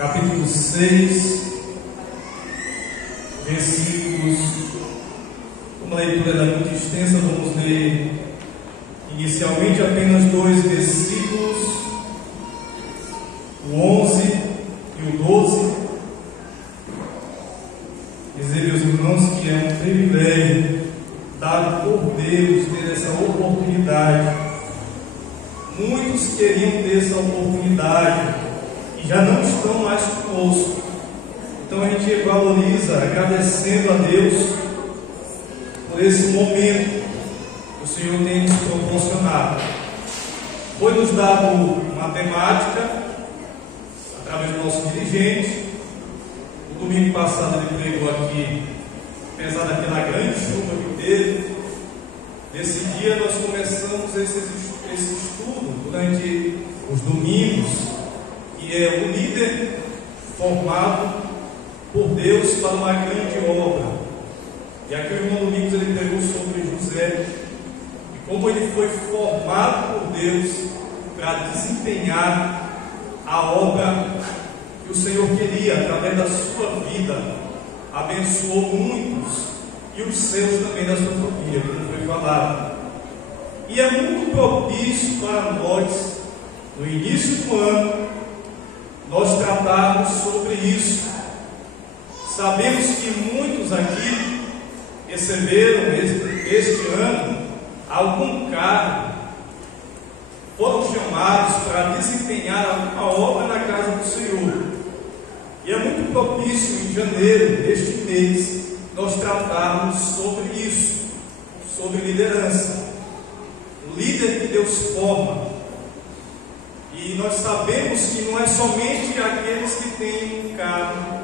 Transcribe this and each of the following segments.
capítulo 6, versículos. Como a leitura era muito extensa, vamos ler inicialmente apenas 2 versículos, o 11 e o 12. Dizer, meus irmãos, que é um privilégio dado por Deus ter essa oportunidade. Muitos queriam ter essa oportunidade e já não estão mais conosco. Então a gente valoriza, agradecendo a Deus por esse momento que o Senhor tem nos proporcionado. Foi nos dado uma temática através do nosso dirigente. No domingo passado ele pregou aqui, apesar daquela grande chuva que teve. Nesse dia nós começamos esse estudo durante os domingos, que é o líder formado por Deus para uma grande obra. E aqui o irmão Domingos ele pregou sobre José e como ele foi formado por Deus para desempenhar a obra que o Senhor queria através da sua vida. Abençoou muitos e os seus também da sua família, como foi falado. E é muito propício para nós, no início do ano, nós tratarmos sobre isso. Sabemos que muitos aqui receberam este ano algum cargo, foram chamados para desempenhar alguma obra na casa do Senhor. E é muito propício em janeiro deste mês nós tratarmos sobre isso, sobre liderança. O líder que Deus forma. E nós sabemos que não é somente aqueles que têm um cargo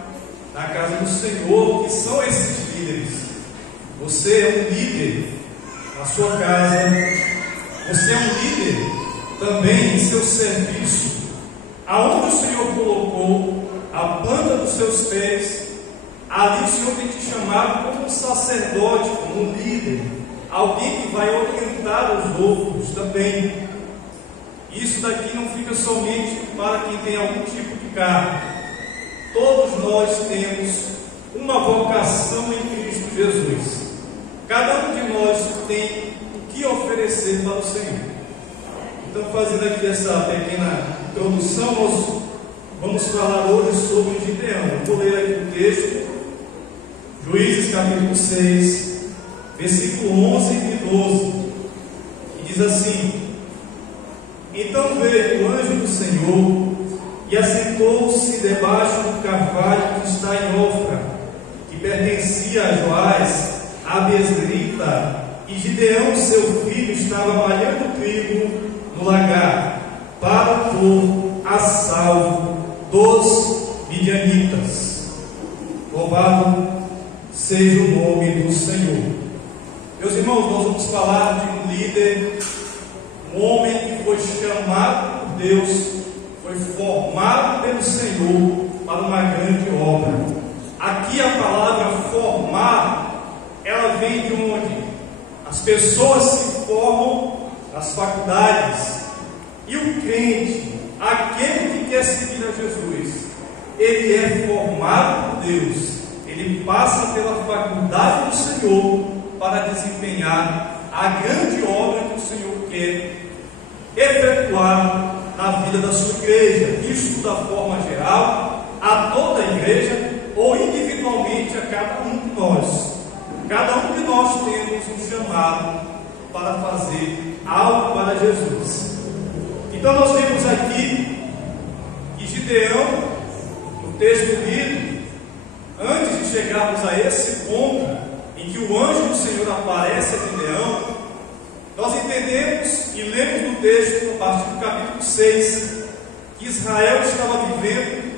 na casa do Senhor que são esses líderes. Você é um líder na sua casa. Você é um líder também em seu serviço. Aonde o Senhor colocou a planta dos seus pés, ali o Senhor tem te chamado como um sacerdote, como um líder, alguém que vai orientar os outros também. Isso daqui não fica somente para quem tem algum tipo de cargo. Todos nós temos uma vocação em Cristo Jesus. Cada um de nós tem o que oferecer para o Senhor. Então, fazendo aqui essa pequena introdução, nós vamos falar hoje sobre Gideão. Eu vou ler aqui o texto, Juízes capítulo 6, versículo 11 e 12, que diz assim: Então veio o anjo do Senhor e assentou-se debaixo do carvalho que está em Ofra, que pertencia a Joás, a Besrita, e Gideão, seu filho, estava malhando trigo no lagar, para pôr a salvo dos midianitas. Louvado seja o nome do Senhor. Meus irmãos, nós vamos falar de um líder, um homem que foi chamado por Deus, foi formado pelo Senhor para uma grande obra. Aqui a palavra formar, ela vem de onde? As pessoas se formam nas faculdades, e o crente, aquele que quer seguir a Jesus, ele é formado por Deus, ele passa pela faculdade do Senhor para desempenhar a grande obra que o Senhor quer efetuar na vida da sua igreja, isto da forma geral, a toda a igreja, ou individualmente a cada um de nós. Cada um de nós temos um chamado para fazer algo para Jesus. Então nós vemos aqui que Gideão, no texto lido, antes de chegarmos a esse ponto em que o anjo do Senhor aparece a Gideão, nós entendemos e lemos no texto, a partir do capítulo 6, que Israel estava vivendo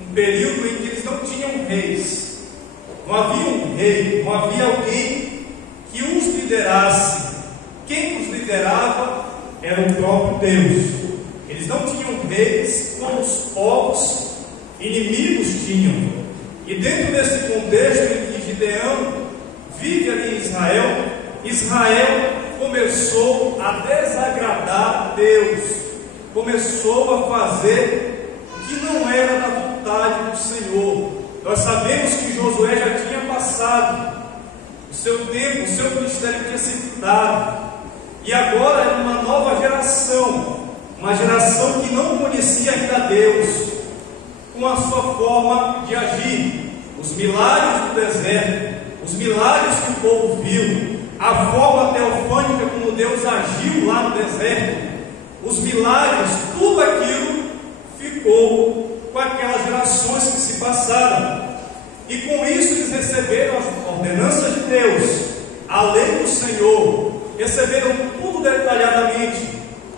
um período em que eles não tinham reis. Não havia um rei, não havia alguém que os liderasse. Quem os liderava era o próprio Deus. Eles não tinham reis como os povos inimigos tinham. E dentro desse contexto em que Gideão vive ali em Israel, Israel começou a desagradar Deus, começou a fazer o que não era da vontade Nós sabemos que Josué já tinha passado o seu tempo, o seu ministério tinha sido dado, e agora é uma nova geração, uma geração que não conhecia ainda Deus, com a sua forma de agir, os milagres do deserto, os milagres que o povo viu, a forma teofânica como Deus agiu lá no deserto, os milagres, tudo aquilo ficou com aquelas gerações que se passaram, e com isso eles receberam as ordenanças de Deus, a lei do Senhor, receberam tudo detalhadamente.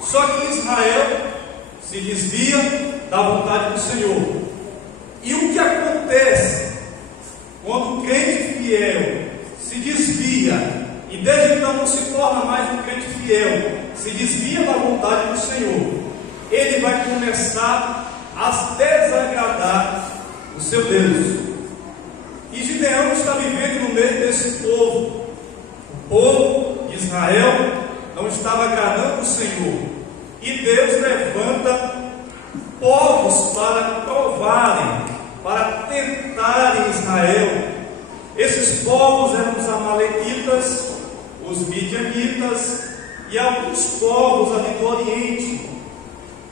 Só que Israel se desvia da vontade do Senhor. E o que acontece quando o crente fiel se desvia e desde então não se torna mais um crente fiel, se desvia da vontade do Senhor? Ele vai começar a desagradar o seu Deus. E Gideão está vivendo no meio desse povo. O povo de Israel não estava agradando o Senhor. E Deus levanta povos para provarem, para tentarem Israel. Esses povos eram os amalequitas, os midianitas e alguns povos ali do Oriente.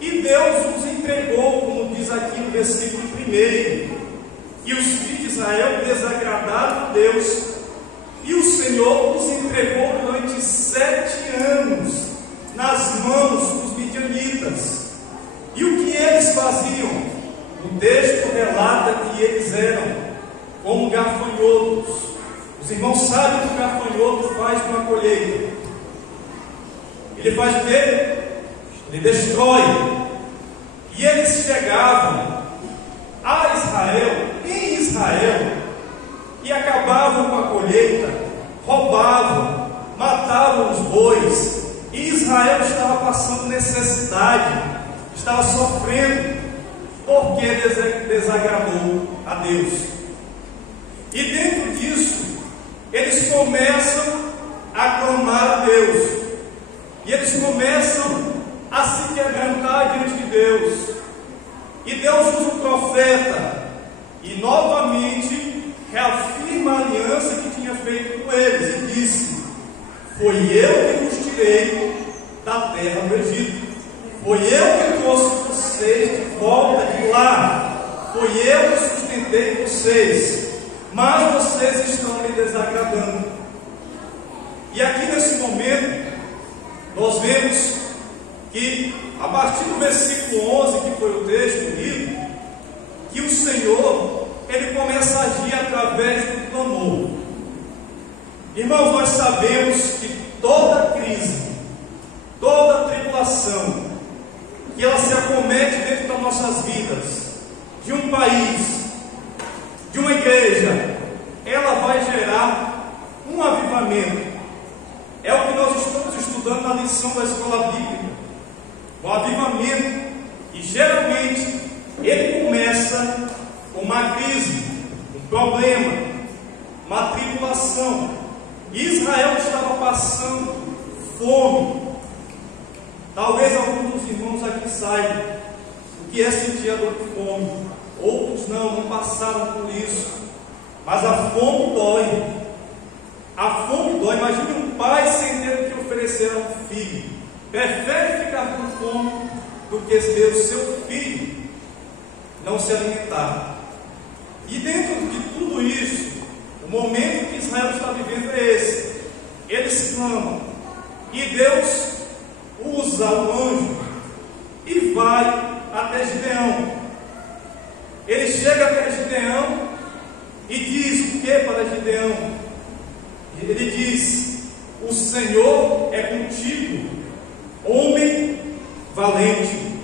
E Deus os entregou, como diz aqui no versículo 1. E os filhos de Israel desagradaram a Deus, e o Senhor os entregou durante 7 anos nas mãos dos midianitas. E o que eles faziam? O texto relata que eles eram como gafanhotos. Os irmãos sabem o que o gafanhoto faz numa colheita. Ele faz o quê? Ele destrói. E eles chegavam a Israel, em Israel, e acabavam com a colheita, roubavam, matavam os bois, e Israel estava passando necessidade, estava sofrendo, porque desagradou a Deus. E dentro disso, eles começam a clamar a Deus, e eles começam a se quebrantar diante de Deus. E Deus usa o profeta e novamente reafirma a aliança que tinha feito com eles e disse: foi eu que os tirei da terra do Egito, foi eu que trouxe vocês de volta de lá, foi eu que sustentei vocês, mas vocês estão me desagradando. E aqui nesse momento nós vemos que a partir do versículo 11, que foi o texto lido, que o Senhor, Ele começa a agir através do clamor. Irmãos, nós sabemos que toda crise, toda tribulação, que ela se acomete dentro das nossas vidas, de um país, de uma igreja, ela vai gerar um avivamento. É o que nós estamos estudando na lição da escola bíblica. O avivamento, e geralmente ele começa com uma crise, um problema, uma tribulação. Israel estava passando fome. Talvez alguns dos irmãos aqui saibam o que é sentir a dor de fome. Outros não passaram por isso. Mas a fome dói. A fome dói. Imagine um pai sem ter o que oferecer a um filho. Prefere ficar com fome do que ver o seu filho não se alimentar. E dentro de tudo isso, o momento que Israel está vivendo é esse. Eles clamam, e Deus usa o anjo e vai até Gideão. Ele chega até Gideão e diz o que para Gideão? Ele diz: o Senhor é contigo, homem valente.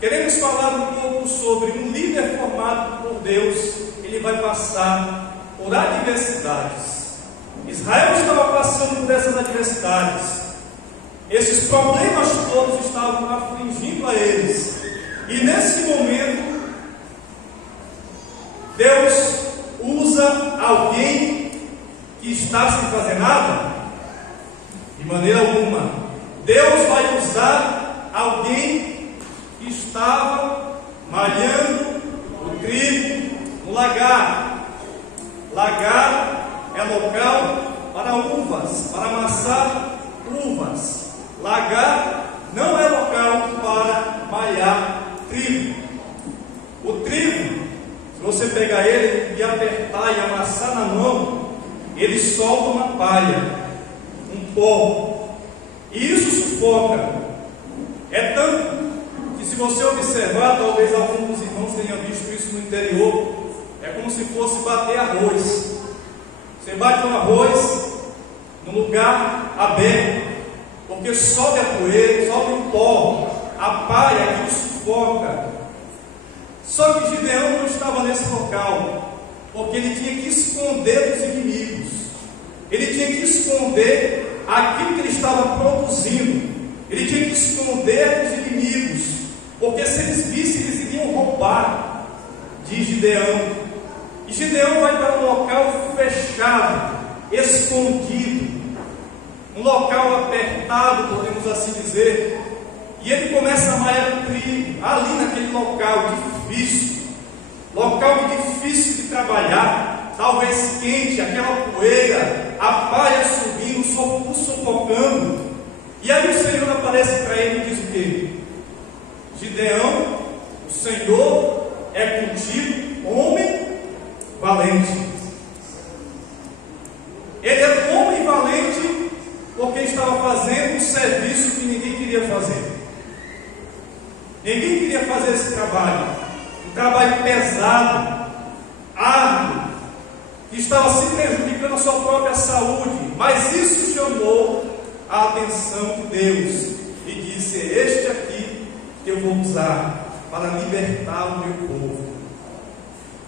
Queremos falar um pouco sobre um líder formado por Deus. Ele vai passar por adversidades. Israel estava passando por essas adversidades. Esses problemas todos estavam afligindo a eles. E nesse momento, Deus usa alguém que está sem fazer nada? De maneira alguma. Deus vai usar alguém que estava malhando o trigo, lagar. Lagar é local para uvas, para amassar uvas. Lagar não é local para malhar trigo. O trigo, se você pegar ele e apertar e amassar na mão, ele solta uma palha, um pó, e isso sufoca. É tanto que, se você observar, talvez alguns dos irmãos tenham visto isso no interior, é como se fosse bater arroz. Você bate o arroz num lugar aberto, porque sobe a poeira, sobe o pó, a palha, aquilo sufoca. Só que Gideão não estava nesse local, porque ele tinha que esconder dos inimigos, ele tinha que esconder aquilo que ele estava produzindo, ele tinha que esconder dos inimigos, porque se eles vissem, eles iriam roubar de Gideão. E Gideão vai para um local fechado, escondido, um local apertado, podemos assim dizer, e ele começa a malhar o trigo, ali naquele local difícil de trabalhar, talvez quente, aquela poeira, a palha subindo, o sufocando. E aí o Senhor aparece para ele e diz o quê? Gideão, o Senhor é contigo, homem valente. Ele era um homem valente porque estava fazendo um serviço que ninguém queria fazer. Ninguém queria fazer esse trabalho, um trabalho pesado, árduo, que estava se prejudicando a sua própria saúde, mas isso chamou a atenção de Deus e disse: é este aqui que eu vou usar para libertar o meu povo.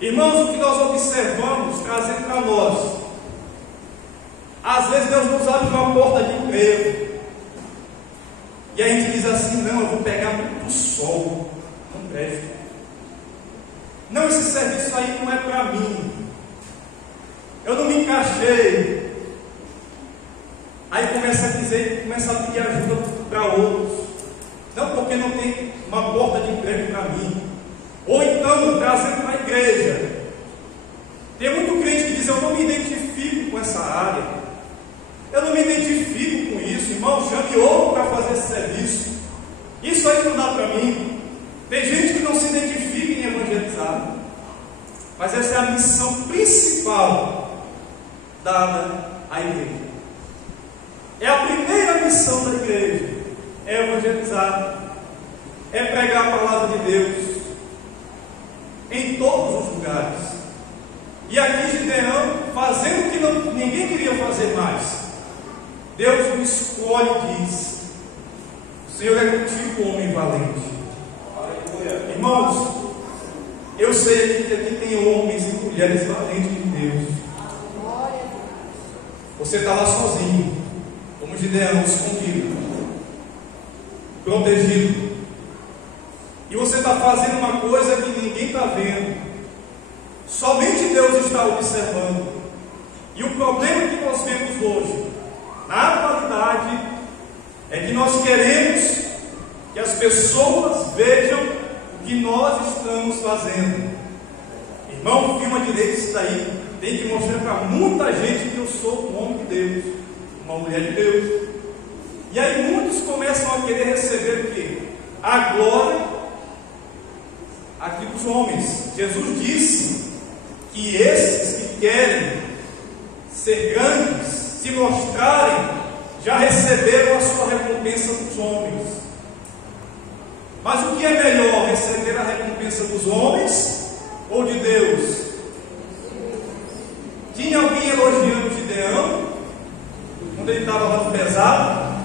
Irmãos, o que nós observamos trazendo para nós, às vezes Deus nos abre uma porta de emprego, e a gente diz assim: não, eu vou pegar muito sol, não presta. Não, esse serviço aí não é para mim, eu não me encaixei. Aí começa a dizer, começa a pedir ajuda para outros. Não, porque não tem uma porta de emprego para mim. Ou então, trazendo para a igreja. Tem muito crente que diz: eu não me identifico com essa área, eu não me identifico com isso. Irmão, chame outro para fazer esse serviço. Isso aí não dá para mim. Tem gente que não se identifica em evangelizar, mas essa é a missão principal dada à igreja. É a primeira missão da igreja, é evangelizar, é pregar a palavra de Deus em todos os lugares. E aqui Gideão, fazendo o que ninguém queria fazer mais, Deus o escolhe e diz: o Senhor é contigo, homem valente. Aleluia. Irmãos, eu sei que aqui tem homens e mulheres valentes de Deus. Você está lá sozinho, como Gideão, escondido, protegido, e você está fazendo uma coisa que ninguém está vendo, somente Deus está observando. E o problema que nós vemos hoje, na atualidade, é que nós queremos que as pessoas vejam o que nós estamos fazendo. Irmão, filma direito isso daí, tem que mostrar para muita gente que eu sou um homem de Deus, uma mulher de Deus. E aí muitos começam a querer receber o quê? A glória aqui dos homens. Jesus disse que esses que querem ser grandes, se mostrarem, já receberam a sua recompensa dos homens. Mas o que é melhor, receber a recompensa dos homens ou de Deus? Tinha alguém elogiando Gideão quando ele estava lá no pesado?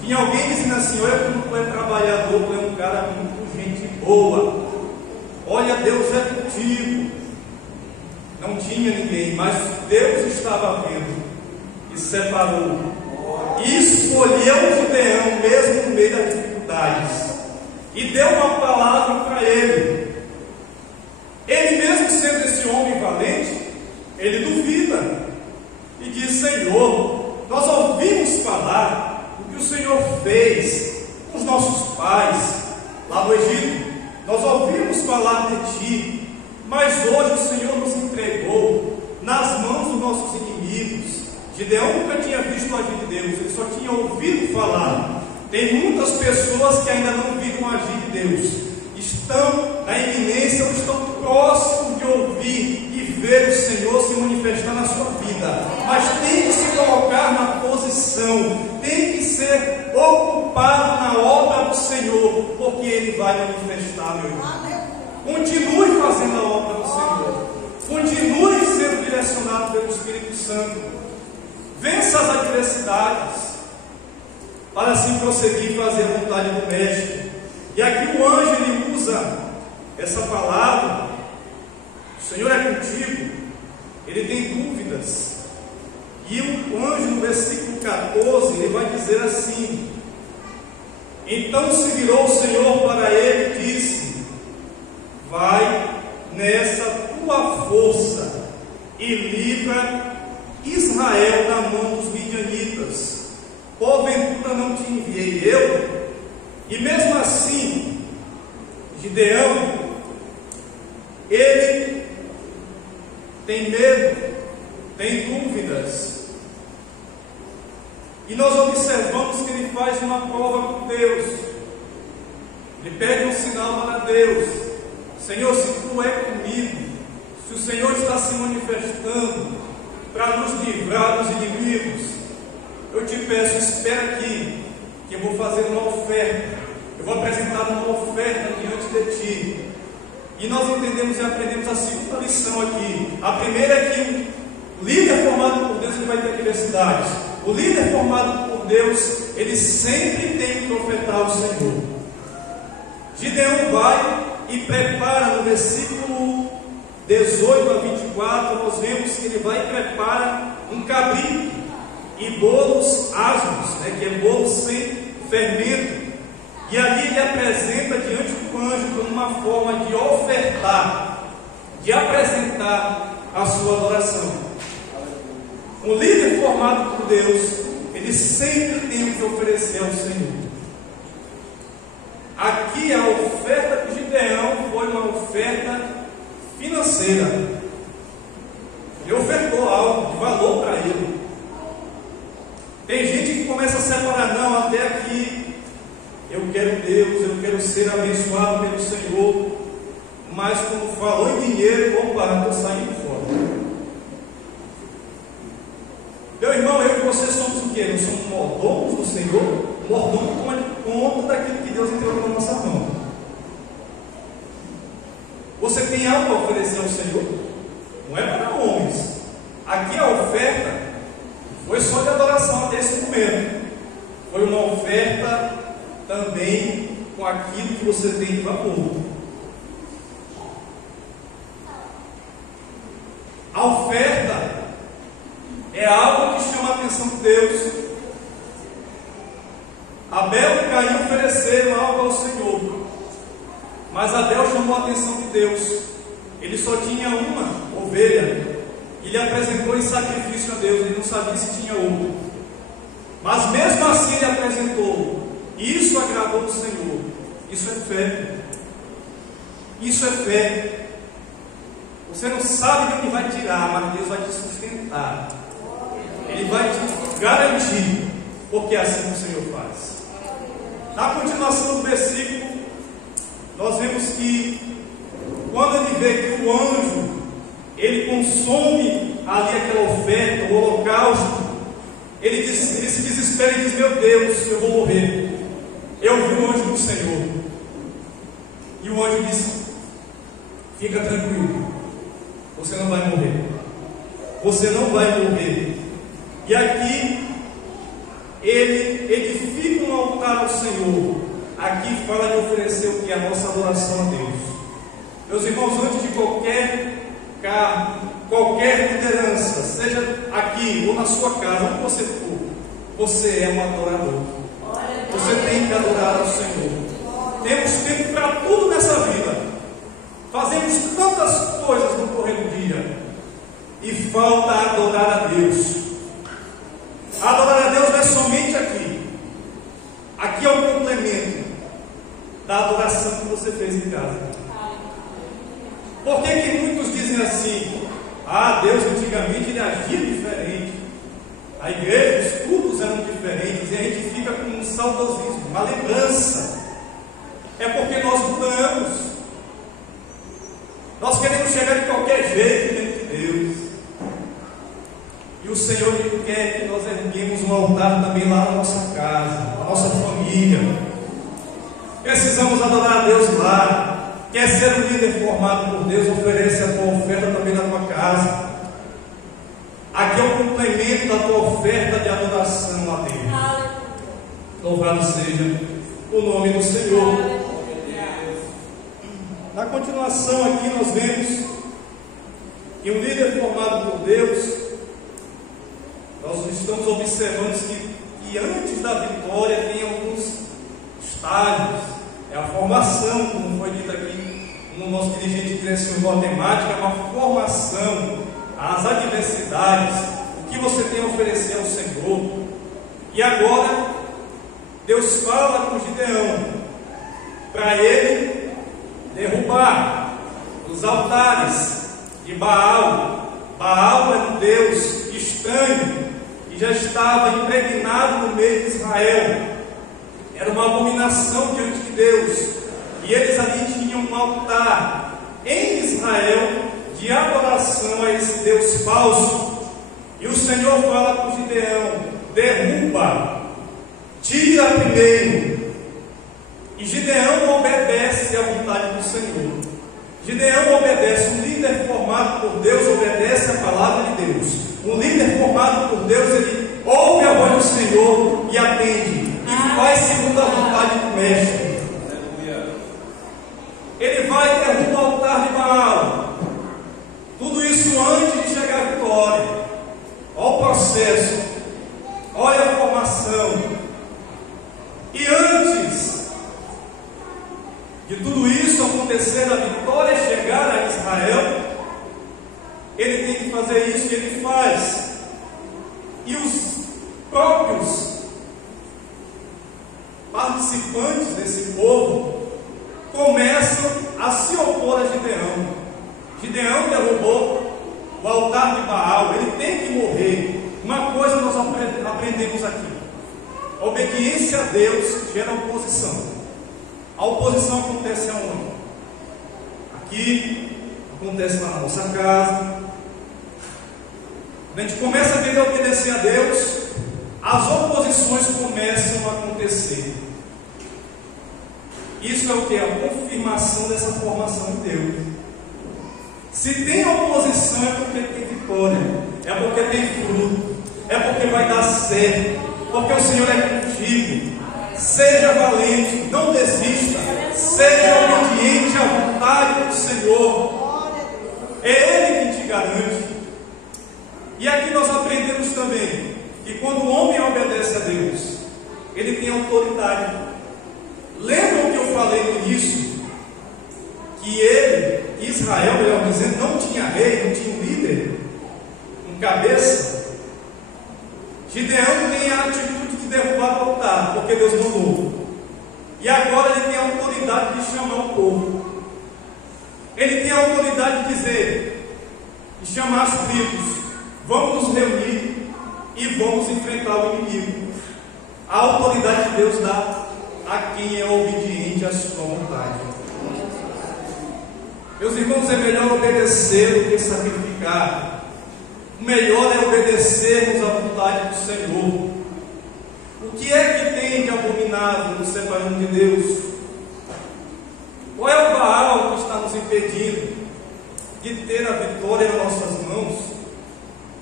Tinha alguém dizendo assim: olha como tu é trabalhador, tu é um cara muito gente boa, olha, Deus é contigo. Não tinha ninguém, mas Deus estava vendo e separou e escolheu Gideão mesmo no meio das dificuldades e deu uma palavra para ele. Ele mesmo sendo esse homem valente, ele duvida e diz: Senhor, nós ouvimos falar o que o Senhor fez com os nossos pais lá no Egito, nós ouvimos falar de Ti, Mas hoje o Senhor nos entregou nas mãos dos nossos inimigos. Gideão nunca tinha visto o agir de Deus, ele só tinha ouvido falar. Tem muitas pessoas que ainda não viram o agir de Deus, estão na iminência ou estão próximos de ouvir e ver o Senhor se manifestar na sua vida, mas tem que se colocar na posição, tem que ser ocupado na obra do Senhor, porque Ele vai manifestar, meu irmão. Continue fazendo a obra do Senhor, continue sendo direcionado pelo Espírito Santo, vença as adversidades, para assim prosseguir e fazer a vontade do Mestre. E aqui o anjo ele usa essa palavra: o Senhor é contigo. Ele tem dúvidas, e o anjo no versículo 14 ele vai dizer assim: então se virou o Senhor para ele e disse: vai nessa tua força e livra Israel da mão dos midianitas. Porventura não te enviei eu? E mesmo assim, Gideão, ele tem medo, tem dúvidas, e nós observamos que ele faz uma prova com Deus. Ele pede um sinal para Deus: Senhor, se tu é comigo, se o Senhor está se manifestando para nos livrar dos inimigos, eu te peço, espera aqui, que eu vou fazer uma oferta, eu vou apresentar uma oferta diante de ti. E nós entendemos e aprendemos a segunda lição aqui. A primeira é que o líder formado por Deus ele vai ter adversidades. O líder formado por Deus, ele sempre tem que ofertar ao Senhor. Gideão vai e prepara, no versículo 18 a 24, nós vemos que ele vai e prepara um cabrito e bolos asmos, que é bolo sem fermento. E ali ele apresenta diante do anjo como uma forma de ofertar, de apresentar a sua adoração. Um líder formado por Deus, ele sempre tem o que oferecer ao Senhor. Aqui a oferta de Gideão foi uma oferta financeira. Ele ofertou algo de valor para ele. Tem gente que começa a separar: não, até aqui eu quero Deus, eu quero ser abençoado pelo Senhor, mas quando falou em dinheiro, opa, estou saindo fora. Meu irmão, eu e você somos o quê? Nós somos mordomos do Senhor. O mordomo toma conta daquilo que Deus entregou na nossa mão. Você tem algo a oferecer ao Senhor? Não é para homens. Aqui a oferta foi só de adoração até esse momento. Foi uma oferta também com aquilo que você tem de valor. A oferta é algo que chama a atenção de Deus. Abel e Caim ofereceram algo ao Senhor, mas Abel chamou a atenção de Deus. Ele só tinha uma ovelha, ele apresentou em sacrifício a Deus, ele não sabia se tinha outra, mas mesmo assim ele apresentou, e isso agradou o Senhor. Isso é fé. Isso é fé. Você não sabe de onde vai tirar, mas Deus vai te sustentar, Ele vai te garantir, porque é assim que o Senhor faz. Na continuação do versículo, nós vemos que quando ele vê que o anjo ele consome ali aquela oferta, o holocausto, ele se desespera e diz: meu Deus, eu vou morrer. Eu vi o anjo do Senhor. E o anjo disse: fica tranquilo, você não vai morrer. Você não vai morrer. E aqui ele edifica um altar ao Senhor. Aqui fala de oferecer o que? A nossa adoração a Deus. Meus irmãos, antes de qualquer cargo, qualquer liderança, seja aqui ou na sua casa, onde você for, você é um adorador. Você tem que adorar ao Senhor. Temos tempo para tudo nessa vida. Fazemos tantas coisas no correr do dia e falta adorar a Deus. Adorar a Deus não é somente aqui. Aqui é o complemento da adoração que você fez em casa. Por que muitos dizem assim? Ah, Deus antigamente ele agia diferente. A igreja, os cultos eram diferentes. E a gente fica com um saudosismo, uma lembrança. É porque nós mudamos. Nós queremos chegar de qualquer jeito diante de Deus. E o Senhor quer que nós erguemos um altar também lá na nossa casa, na nossa família. Precisamos adorar a Deus lá. Quer ser um líder formado por Deus? Oferece a tua oferta também na tua casa. Aqui é o complemento da tua oferta de adoração a Deus. Louvado seja o nome do Senhor. Na continuação aqui nós vemos que um líder formado por Deus, nós estamos observando que antes da vitória tem alguns estágios. É a formação, como foi dito aqui no nosso dirigente que direcionou a temática, é uma formação às adversidades, o que você tem a oferecer ao Senhor. E agora Deus fala com Gideão para ele derrubar os altares de Baal. Baal era um Deus estranho que já estava impregnado no meio de Israel. Era uma abominação diante de Deus. E eles ali tinham um altar em Israel de adoração a esse Deus falso. E o Senhor fala para Gideão: derruba, tira primeiro. E Gideão obedece à vontade do Senhor. Gideão obedece. Um líder formado por Deus obedece a palavra de Deus. Um líder formado por Deus, ele ouve a voz do Senhor e atende. E vai segundo a vontade do mestre. Ele vai e derruba o altar de Baal. Tudo isso antes de chegar à vitória. Olha o processo. Olha a formação. E antes de tudo isso acontecer, a vitória chegar a Israel, ele tem que fazer isso e ele faz. E os próprios participantes desse povo começam a se opor a Gideão. Gideão derrubou o altar de Baal, ele tem que morrer. Uma coisa nós aprendemos aqui: a obediência a Deus gera oposição. A oposição acontece aonde? Aqui, acontece lá na nossa casa. Quando a gente começa a querer obedecer a Deus, as oposições começam a acontecer. Isso é o que? A confirmação dessa formação em Deus. Se tem oposição é porque tem vitória, é porque tem fruto, é porque vai dar certo, porque o Senhor é contigo. Seja valente, não desista, seja obediente à vontade do Senhor. É Ele quem te garante. E aqui nós aprendemos também que quando o homem obedece a Deus, ele tem autoridade. Lembram que eu falei no início? Que ele, Israel, melhor dizendo, não tinha rei, não tinha um líder, um cabeça. Gideão tem a atitude de derrubar o altar, porque Deus mandou. E agora ele tem a autoridade de chamar o povo. Ele tem a autoridade de dizer, de chamar as tribos: vamos nos reunir e vamos enfrentar o inimigo. A autoridade de Deus dá a quem é obediente à sua vontade. Meus irmãos, é melhor obedecer do que sacrificar. O melhor é obedecermos à vontade do Senhor. O que é que tem de abominável nos separando de Deus? Qual é o Baal que está nos impedindo de ter a vitória nas nossas mãos?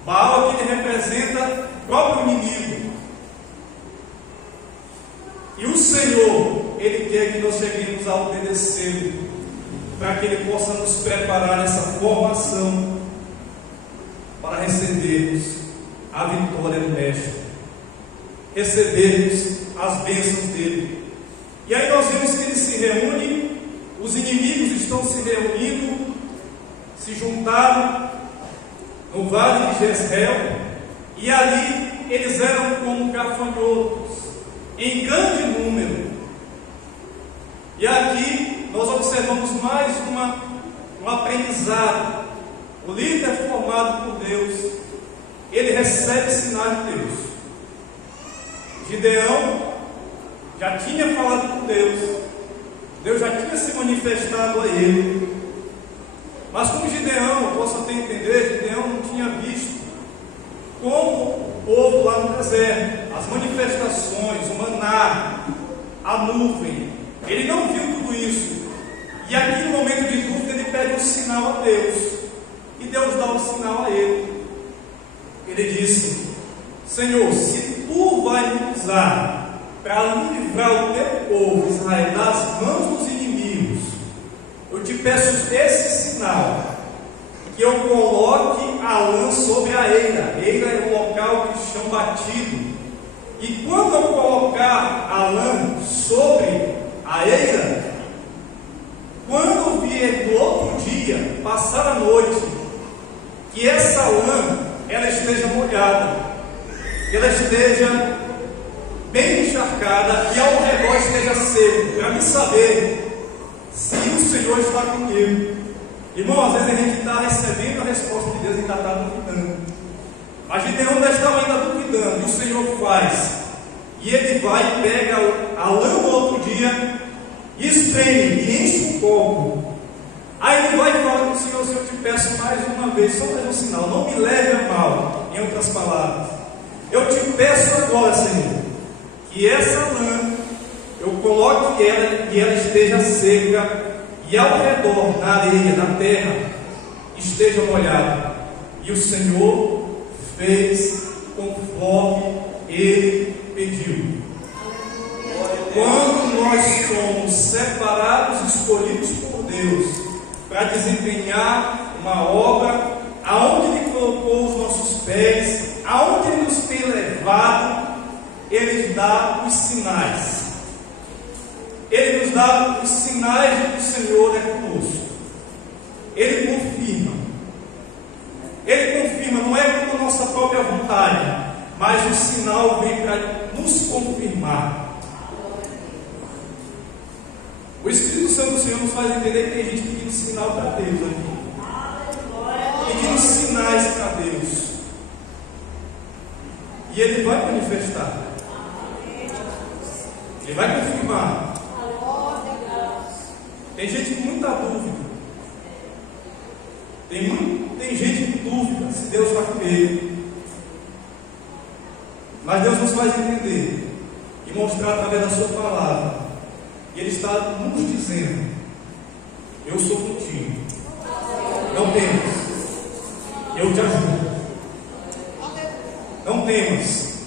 Baal que ele representa o próprio inimigo. E o Senhor, Ele quer que nós cheguemos a obedecer, para que Ele possa nos preparar essa formação para recebermos a vitória do Mestre, recebermos as bênçãos dele. E aí nós vemos que ele se reúne, os inimigos estão se reunindo, se juntaram no vale de Jezreel, e ali eles eram como gafanhotos, em grande número. E aqui nós observamos mais uma um aprendizado. O líder formado por Deus, ele recebe sinais de Deus. Gideão já tinha falado com Deus, Deus já tinha se manifestado a ele. Mas como Gideão, posso até entender, Gideão não tinha visto como o povo lá no deserto, as manifestações, o maná, a nuvem, ele não viu tudo isso. E aqui no momento de dúvida ele pede um sinal a Deus, e Deus dá um sinal a ele. Ele disse: Senhor, se tu vai me usar para livrar o teu povo Israel das mãos dos inimigos, eu te peço esse sinal, que eu coloque a lã sobre a eira. Eira é o local de chão batido. E quando eu colocar a lã sobre a eira, quando vier no outro dia, passar a noite, que essa lã ela esteja molhada, que ela esteja bem encharcada e ao redor esteja seco, para me saber se o Senhor está comigo. Irmão, às vezes a gente está recebendo a resposta de Deus e ainda está duvidando. Mas Gideão ainda estava duvidando, e o Senhor faz. E ele vai e pega a lã no outro dia, espreme e enche um copo. Aí ele vai e fala com o Senhor: se eu te peço mais uma vez, só mais um sinal, não me leve a mal. Em outras palavras, eu te peço agora, Senhor, que essa lã eu coloque ela e ela esteja seca, e ao redor, na areia, na terra, esteja molhada. E o Senhor fez conforme ele pediu. Quando nós somos separados, escolhidos por Deus para desempenhar uma obra, aonde Ele colocou os nossos pés, aonde Ele nos tem levado, Ele dá os sinais. Ele nos dá os sinais de que o Senhor é conosco. Ele confirma. Ele confirma, não é com a nossa própria vontade, mas o sinal vem para nos confirmar. O Espírito Santo do Senhor nos faz entender que tem gente pedindo sinal para Deus aqui, pedindo sinais para Deus, e Ele vai manifestar, Ele vai confirmar. Tem gente com muita dúvida, tem gente com dúvida se Deus está com ele, mas Deus nos faz entender e mostrar através da sua palavra. Ele está nos dizendo: eu sou contigo, não temas, eu te ajudo, não temas,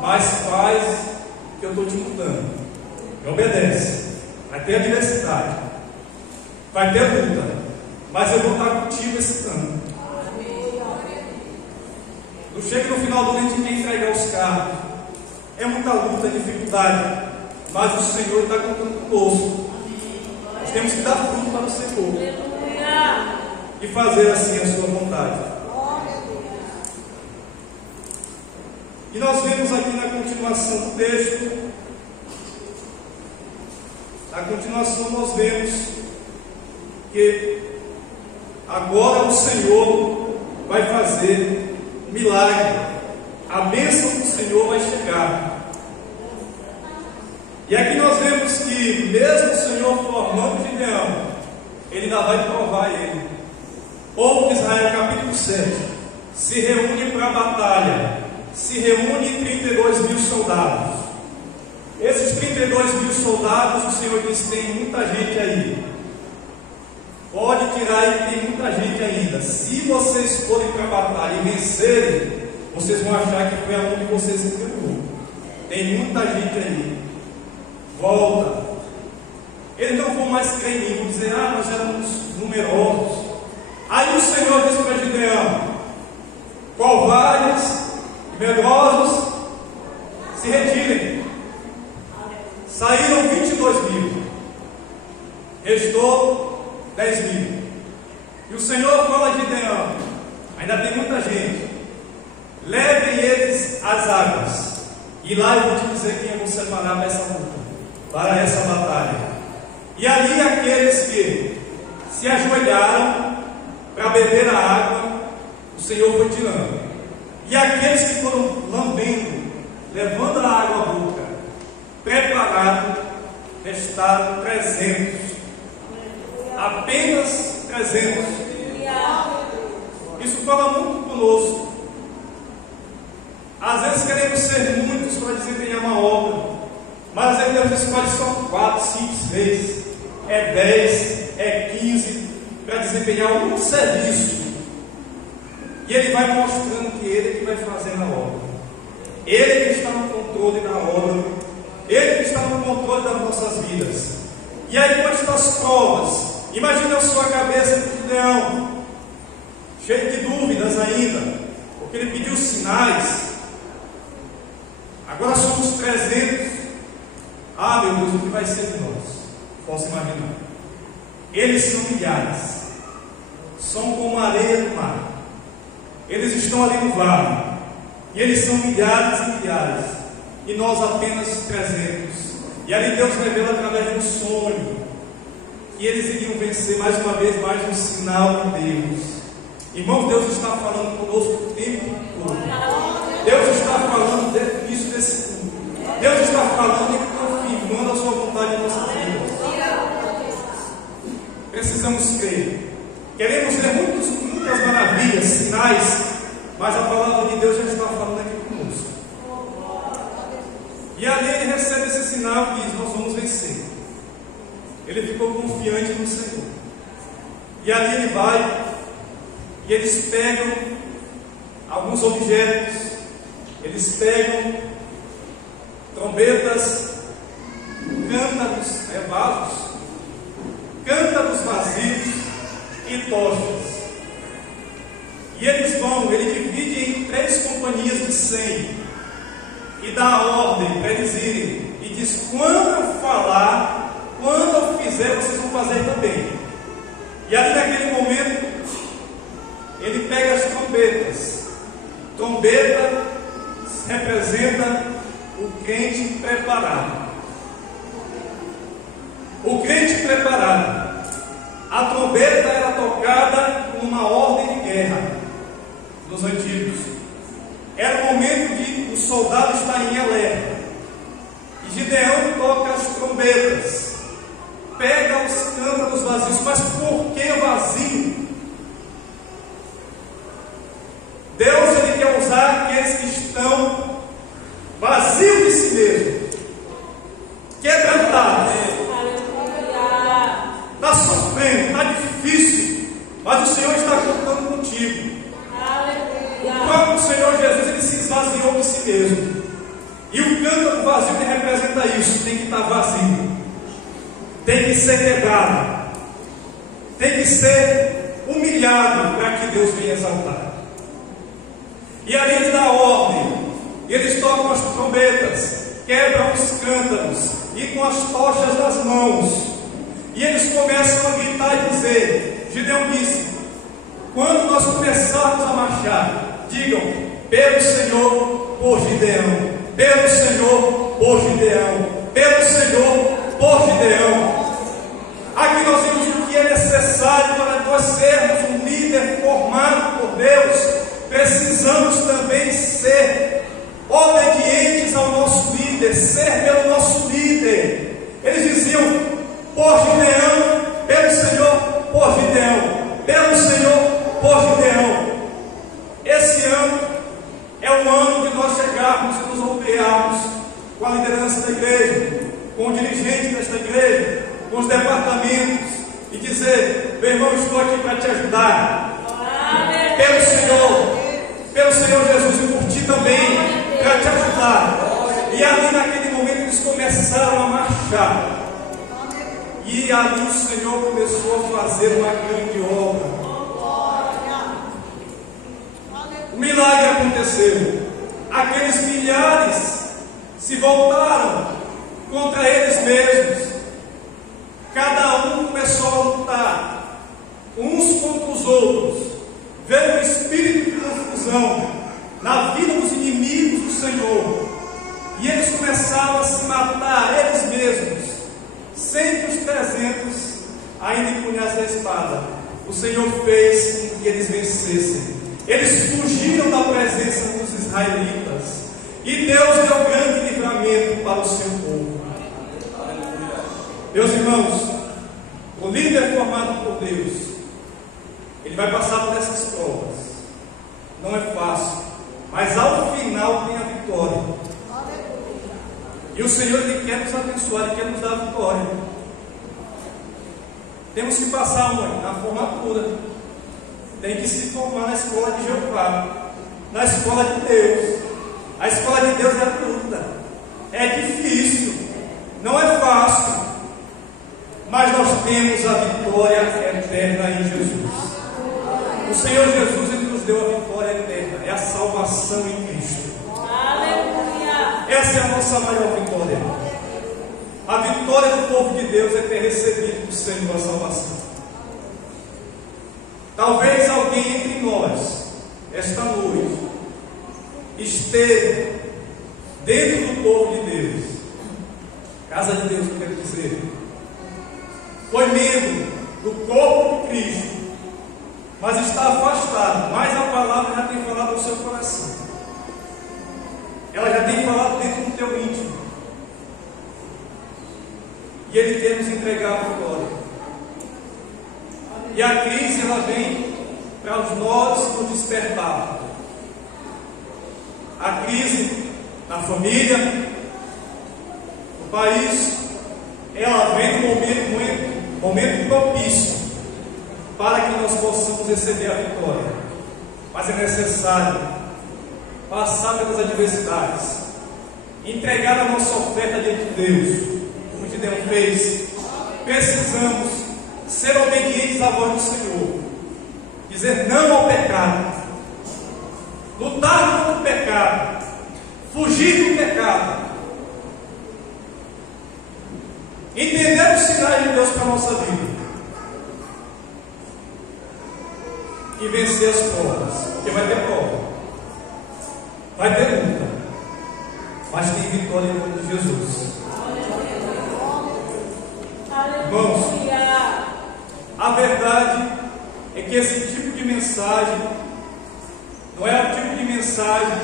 mas faz o que eu estou te mandando, me obedece. Vai ter adversidade, vai ter luta, mas eu vou estar contigo esse ano. Não chega no final do ano de entregar os carros, é muita luta, dificuldade, mas o Senhor está contando conosco. Nós temos que dar fruto para o Senhor e fazer assim a sua vontade. E nós vemos aqui na continuação do texto, na continuação nós vemos que agora o Senhor vai fazer um milagre, a bênção do Senhor vai chegar. E aqui nós vemos que mesmo o Senhor formando Gideão, Ele ainda vai provar ele. O povo de Israel, capítulo 7, se reúne para a batalha, se reúne 32 mil soldados. Esses 32 mil soldados, o Senhor disse: tem muita gente aí, pode tirar aí, tem muita gente ainda. Se vocês forem para a batalha e vencerem, vocês vão achar que foi aonde vocês se enganou. Tem muita gente aí, volta. Eles não vão mais crer em mim, vão dizer: ah, nós éramos numerosos. Aí o Senhor disse para Gideão: covardes e medrosos, se retirem. Saíram 22 mil, restou 10 mil. E o Senhor fala a Gideão: ainda tem muita gente, levem eles às águas, e lá eu vou te dizer quem eu vou separar para essa luta, para essa batalha. E ali aqueles que se ajoelharam para beber a água, o Senhor foi tirando. E aqueles que foram lambendo, levando a água à boca, preparado, restaram 300. Apenas 300. Isso fala muito conosco. Às vezes queremos ser muitos para desempenhar uma obra, mas às vezes Deus escolhe só 4, 5, 6, 10, 15 para desempenhar um serviço. E Ele vai mostrando que Ele que vai fazer a obra, Ele que está no controle da obra, Ele que está no controle das nossas vidas. E aí, diante das provas, imagina a sua cabeça de Gideão, cheio de dúvidas ainda, porque ele pediu sinais. Agora somos 300. Ah, meu Deus, o que vai ser de nós? Posso imaginar. Eles são milhares, são como a areia do mar. Eles estão ali no vale, e eles são milhares e milhares, e nós apenas 300. E ali Deus revela através de um sonho que eles iriam vencer mais uma vez, mais um sinal de Deus. Irmãos, Deus está falando conosco o tempo todo. Deus está falando desde o início desse culto. Deus está falando e confirmando a sua vontade em nossa vida. Precisamos crer. Queremos ver muitas maravilhas, sinais, mas a palavra de Deus já está falando aqui conosco. E ali ele recebe esse sinal e diz: nós vamos vencer. Ele ficou confiante no Senhor. E ali ele vai, e eles pegam alguns objetos, eles pegam trombetas, cântaros, vasos, cântaros vazios e tochas. E eles vão, ele divide em 3 companhias de 100 e dá a ordem para eles irem, e diz: quando eu falar, quando eu fizer, vocês vão fazer também. E ali naquele momento ele pega as trombetas. Trombeta representa o crente preparado. O crente preparado. A trombeta era tocada com uma ordem de guerra nos antigos. Era o momento de o soldado estar em alerta. E Gideão toca as trombetas, pega os cântaros vazios. Mas por que vazio? Deus, ele quer usar aqueles que estão vazios de si mesmo, quebrantados, está sofrendo, está difícil, mas o Senhor está contando contigo. O próprio Senhor Jesus, ele se esvaziou de si mesmo, e o cântaro vazio que representa isso, tem que estar vazio, tem que ser quebrado, tem que ser humilhado para que Deus venha exaltar. E ali ele dá ordem, e eles tocam as trombetas, quebram os cântaros, e com as tochas nas mãos, e eles começam a gritar e dizer: Gideão disse: quando nós começarmos a marchar, digam: pelo Senhor, por Gideão, pelo Senhor, por Gideão, pelo Senhor, por Gideão. Aqui nós vimos o que é necessário para nós sermos um líder formado por Deus. Precisamos também ser obedientes ao nosso líder, ser pelo nosso líder. Eles diziam: por Gideão, pelo Senhor, por Gideão, pelo Senhor, por Gideão. Esse ano é o ano de nós chegarmos, nos operarmos com a liderança da igreja, com o dirigente desta igreja, com os departamentos, e dizer: meu irmão, estou aqui para te ajudar. Pelo Senhor Jesus, e por ti também, para te ajudar. E ali naquele momento eles começaram a marchar, e ali o Senhor começou a fazer uma grande obra. O milagre aconteceu. Aqueles milhares se voltaram contra eles mesmos. Cada um começou a lutar uns contra os outros. Veio um espírito de confusão na vida dos inimigos do Senhor, e eles começaram a se matar eles mesmos. Sempre os 300 ainda empunhassem a espada. o Senhor fez com que eles vencessem. Eles fugiram da presença dos israelitas, e Deus deu grande livramento para o seu povo. Meus irmãos, o líder formado por Deus, ele vai passar por essas provas. Não é fácil, mas ao final tem a vitória. E o Senhor, Ele quer nos abençoar, Ele quer nos dar a vitória. Temos que passar, mãe, na formatura. Tem que se formar na escola de Jeová, na escola de Deus. A escola de Deus é luta, é difícil, não é fácil, mas nós temos a vitória eterna em Jesus. O Senhor Jesus, Ele nos deu a vitória eterna, é a salvação em Cristo. Aleluia! Essa é a nossa maior vitória. A vitória do povo de Deus é ter recebido do Senhor a salvação. Talvez alguém entre nós, esta noite, esteja dentro do povo de Deus, casa de Deus, eu quero dizer, foi membro do corpo de Cristo, mas está afastado, mas a palavra já tem falado ao seu coração, ela já tem falado dentro do teu íntimo, e Ele quer nos entregar a vitória. E a crise, ela vem para nós nos despertar. A crise na família, no país, ela vem num momento propício para que nós possamos receber a vitória. Mas é necessário passar pelas adversidades, entregar a nossa oferta diante de Deus, como Gideão fez. Precisamos ser obedientes à voz do Senhor, dizer não ao pecado, lutar contra o pecado, fugir do pecado, entender os sinais de Deus para a nossa vida e vencer as provas, porque vai ter prova, vai ter luta, mas tem vitória em nome de Jesus. Irmãos, a verdade é que esse tipo de mensagem não é o tipo de mensagem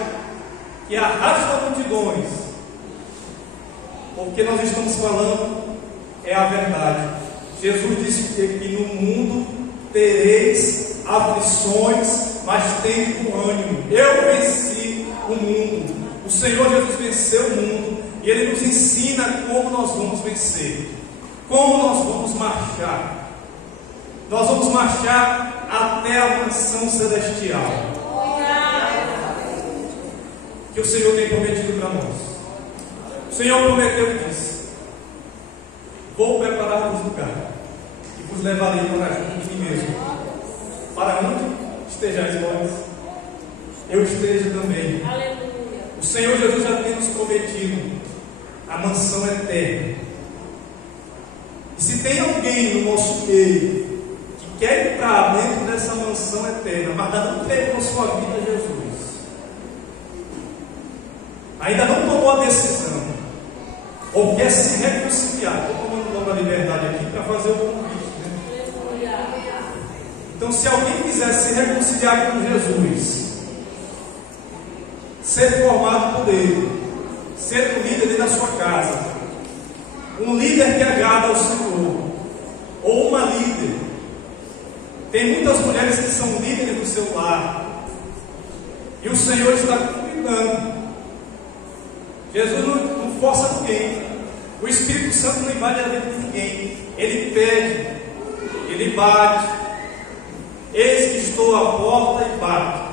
que arrasta multidões, porque nós estamos falando é a verdade. Jesus disse que no mundo tereis aflições, mas tende bom ânimo. Eu venci o mundo. O Senhor Jesus venceu o mundo e Ele nos ensina como nós vamos vencer, como nós vamos marchar. Nós vamos marchar até a mansão celestial que o Senhor tem prometido para nós. O Senhor prometeu e disse: vou preparar-vos lugar e vos levarei para junto de mim mesmo, para onde estejais vós, eu esteja também. Aleluia. O Senhor Jesus já tem nos prometido a mansão eterna. E se tem alguém no nosso meio que quer entrar dentro dessa mansão eterna, mas ainda não entregou sua vida a Jesus, ainda não tomou a decisão, ou quer se reconciliar, estou tomando nome da liberdade aqui para fazer o convite, né? Então, se alguém quiser se reconciliar com Jesus, ser formado por Ele, ser um líder da sua casa, um líder que agrada ao Senhor, ou uma líder. Tem muitas mulheres que são líderes do seu lar, e o Senhor está convidando. Jesus não força ninguém, o Espírito Santo não invade a vida de ninguém. Ele pede, Ele bate. Eis que estou à porta e bato.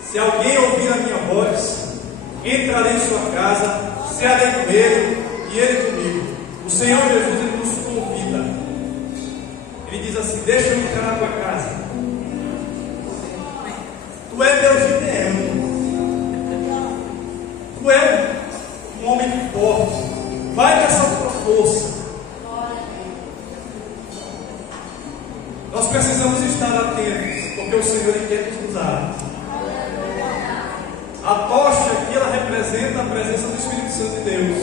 Se alguém ouvir a minha voz, entrarei em sua casa, cearei com ele e ele comigo. O Senhor Jesus, Ele nos convida. Ele diz assim: deixa eu entrar na tua casa. Tu é meu Gideão, tu é um homem forte, vai com essa tua força. Nós precisamos estar atentos, porque o Senhor quer nos usar. A tocha aqui, ela representa a presença do Espírito Santo de Deus,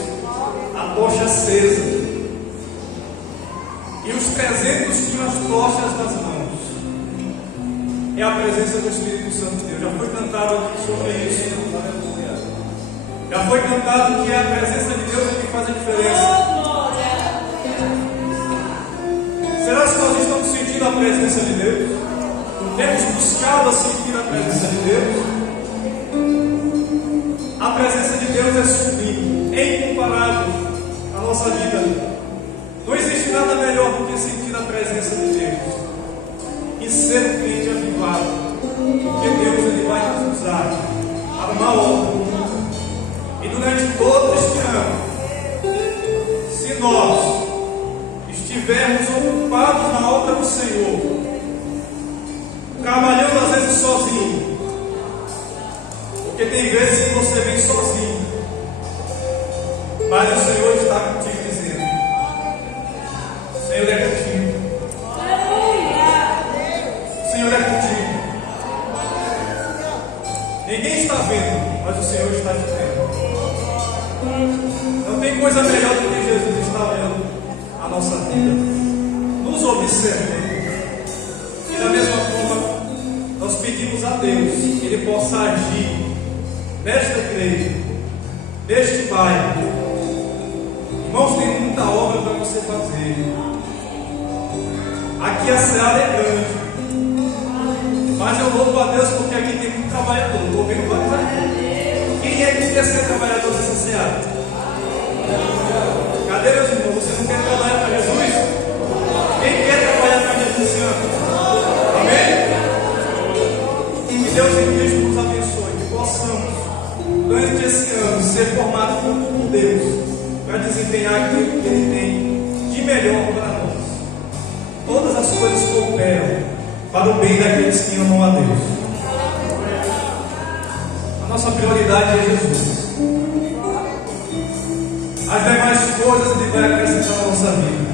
a tocha acesa. E os 300 tinham as tochas nas mãos. é a presença do Espírito Santo de Deus. Já foi cantado aqui sobre isso. Já foi cantado que é a presença de Deus que faz a diferença. Será que nós estamos sentindo a presença de Deus? Temos buscado a sentir a presença de Deus? A presença de Deus é sublime, é incomparável à nossa vida. Não existe nada melhor do que sentir a presença de Deus e ser um crente avivado, porque Deus ele vai nos usar para uma obra. E durante todo este ano, se nós estivermos ocupados na obra do Senhor, trabalhando às vezes sozinho, porque tem vezes que você vem sozinho, mas o Senhor está contigo dizendo: o Senhor é contigo. O Senhor é contigo. Ninguém está vendo, mas o Senhor está te vendo. Não tem coisa melhor do que Jesus estar olhando a nossa vida, nos observando. E da mesma forma, nós pedimos a Deus que Ele possa agir nesta igreja, neste bairro. Irmãos, tem muita obra para você fazer. Aqui a seara é grande, mas eu louvo a Deus porque aqui tem muito trabalhador. Estou vendo vários aqui. Quem é que quer ser trabalhador nessa seara? Cadê, meus irmãos? Você não quer trabalhar para Jesus? Quem quer trabalhar para Jesus esse ano? Amém? Que Deus em Cristo nos abençoe, que possamos, durante esse ano, ser formados por Deus, para desempenhar aquilo que Ele tem de melhor para nós. Todas as coisas cooperam para o bem daqueles que amam a Deus. A nossa prioridade é Jesus. As demais coisas Ele vai acrescentar na nossa vida.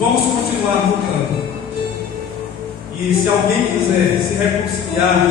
Vamos continuar lutando. E se alguém quiser se reconciliar